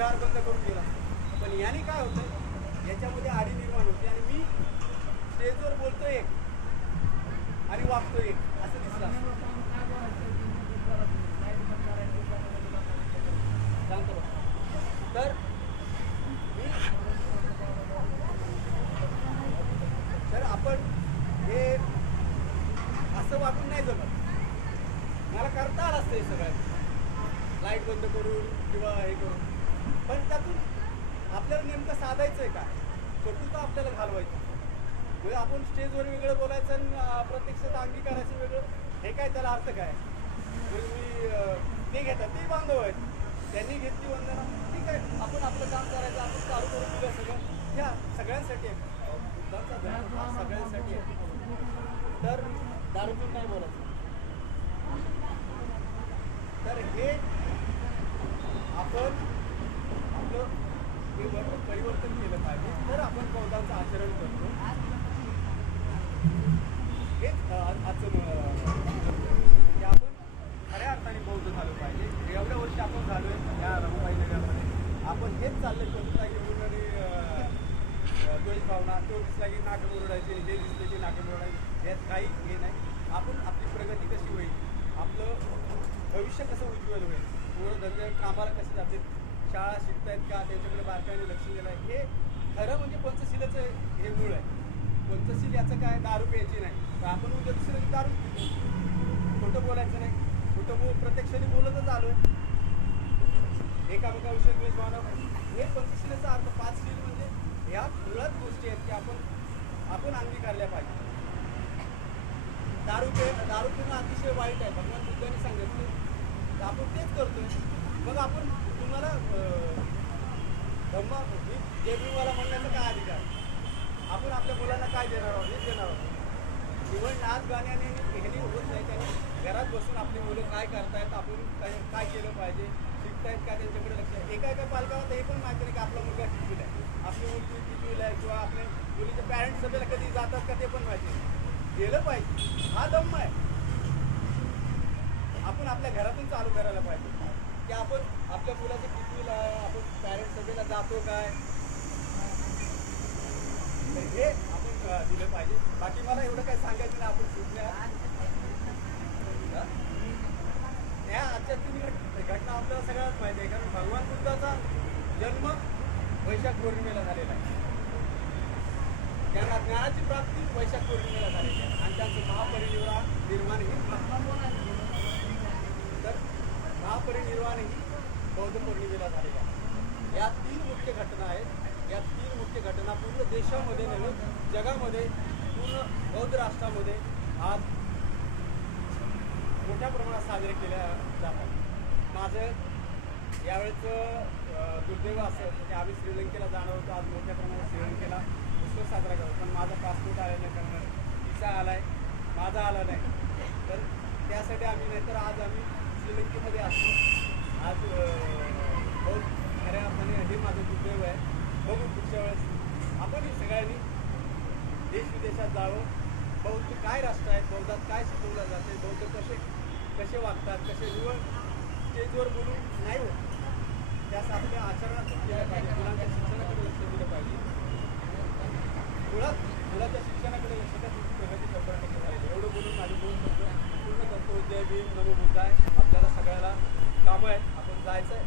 विहार बंद करून गेला. पण याने काय होतं, याच्यामध्ये आडी निर्माण होते आणि मी स्टेजवर बोलतोय एक आणि वागतोय एक असं दिसलं असतं. सांगतो बघ. तर तर आपण हे असं वागून नाही जमत. मला करता आलं असतं हे सगळं, लाईट बंद करून किंवा हे करून, पण त्यातून आपल्याला नेमकं साधायचं आहे काय, कटुता आपल्याला घालवायचं. म्हणजे आपण स्टेजवर वेगळं बोलायचं आणि प्रत्यक्षात अंगीकारायचं वेगळं, हे काय त्याला अर्थ काय. म्हणजे मी ते घेतात ते बांधव आहेत, त्यांनी घेतली वंदना, ठीक आहे, आपण आपलं काम करायचं, आपण चालू करून दिलं सगळं. ह्या सगळ्यांसाठी आहे, बुद्धांचा धर्म हा सगळ्यांसाठी आहे. तर दारूतून नाही बोलायचं. तर हे आपण आपलं परिवर्तन केलं पाहिजे. तर आपण बौद्धांचं आचरण करतो. हेच आजचं की आपण खऱ्या अर्थाने बौद्ध झालं पाहिजे. एवढ्या वर्षी आपण झालोय या रमाबाई नगरमध्ये, आपण हेच चाललंय कविता घेऊन आणि द्वेष भावना, तो दिसला की नाटक ओरडायचे, हे दिसलं की नाटक ओरडायचे, यात काही हे नाही. आपण आपली प्रगती कशी होईल, आपलं भविष्य कसं उज्ज्वल होईल, पूर्ण धंदे कामाला कसे जातील, शाळा शिकतायत का, त्यांच्याकडे बारकाईने लक्ष दिलं आहे, हे खरं म्हणजे पंचशीलाचं हे मूळ आहे. पंचशील याचं काय, दारू प्यायची नाही, तर आपण उद्या दुसऱ्या दारू पितो. खोटं बोलायचं नाही, खोटं प्रत्यक्षाने बोलतच आलो आहे, एकामेकाविषयी द्वेष भावना, हे पंचशीलाचा अर्थ. 5 शील म्हणजे ह्या मुळात गोष्टी आहेत की आपण अंगीकारल्या पाहिजे. दारू पिणं अतिशय वाईट आहे, भगवान बुद्धांनी सांगितलं, तर आपण तेच करतोय. मग आपण तुम्हाला मला म्हणण्याचा काय अधिकार, आपण आपल्या मुलांना काय देणार आहोत, हेच देणार आहोत. केवळ नाच गाण्याने ह्यानी होत नाही, त्यांनी घरात बसून आपली मुलं काय करतायत, आपण काय केलं पाहिजे, शिकतायत का, त्यांच्याकडे लक्ष. एका पालकाला हे पण माहिती नाही की आपला मुलगा कितवीला आहे, आपली मुलगी कितवीला आहे, किंवा आपल्या मुलीच्या पॅरेंट्स सभेला कधी जातात का ते पण माहिती नाही. गेलं पाहिजे, हा दम आहे. आपण आपल्या घरातून चालू करायला पाहिजे की आपण आपल्या मुलाच्या कितवीला आहे, आपण पॅरेंट्स सभेला जातो काय, तर हे आपण दिलं पाहिजे. बाकी मला एवढं काय सांगायचं नाही. आपण सुटल्या या आजच्या 3 घटना आपल्याला सगळ्यात माहिती आहे, कारण भगवान बुद्धाचा जन्म वैशाख पौर्णिमेला झालेला आहे, त्यांना ज्ञानाची प्राप्ती वैशाख पौर्णिमेला झालेली आहे, आणि त्यांचं महापरिनिर्वाण ही तर महापरिनिर्वाण ही बौद्ध पौर्णिमेला झालेलं आहे. या 3 मुख्य घटना आहेत. या 3 मुख्य घटना पूर्ण देशामध्ये नव्हे, जगामध्ये, पूर्ण बौद्ध राष्ट्रामध्ये आज मोठ्या प्रमाणात साजरे केल्या जातात. माझं यावेळेचं दुर्दैव असं की आम्ही श्रीलंकेला जाणार होतो, आज मोठ्या प्रमाणात श्रीलंकेला उत्सव साजरा करतो, पण माझा पासपोर्ट आलेला नाही, कारण विसा आला आहे, माझा आला नाही. तर त्यासाठी आम्ही, नाहीतर आज आम्ही श्रीलंकेमध्ये असतो. आज बहुत खऱ्या अर्थाने हे माझं दुर्दैव आहे. बघू पुढच्या वेळेस आपण सगळ्यांनी देश विदेशात जावं. बौद्ध काय राष्ट्र आहेत, बौद्धात काय शिकवलं जाते, बौद्ध कसे वागतात, कसे निवड स्टेजवर बोलून नाही होत, त्यास आपल्या आचरणात केलं पाहिजे. मुलांच्या शिक्षणाकडे लक्ष दिलं पाहिजे. मुलाच्या शिक्षणाकडे लक्ष द्या, तुमची प्रगती 100% झाली. एवढं बोलून माझे 2 शब्द पूर्ण करतो. जय भीम, नमो बुद्धाय. आपल्याला सगळ्याला कामं आहेत, आपण जायचं आहे.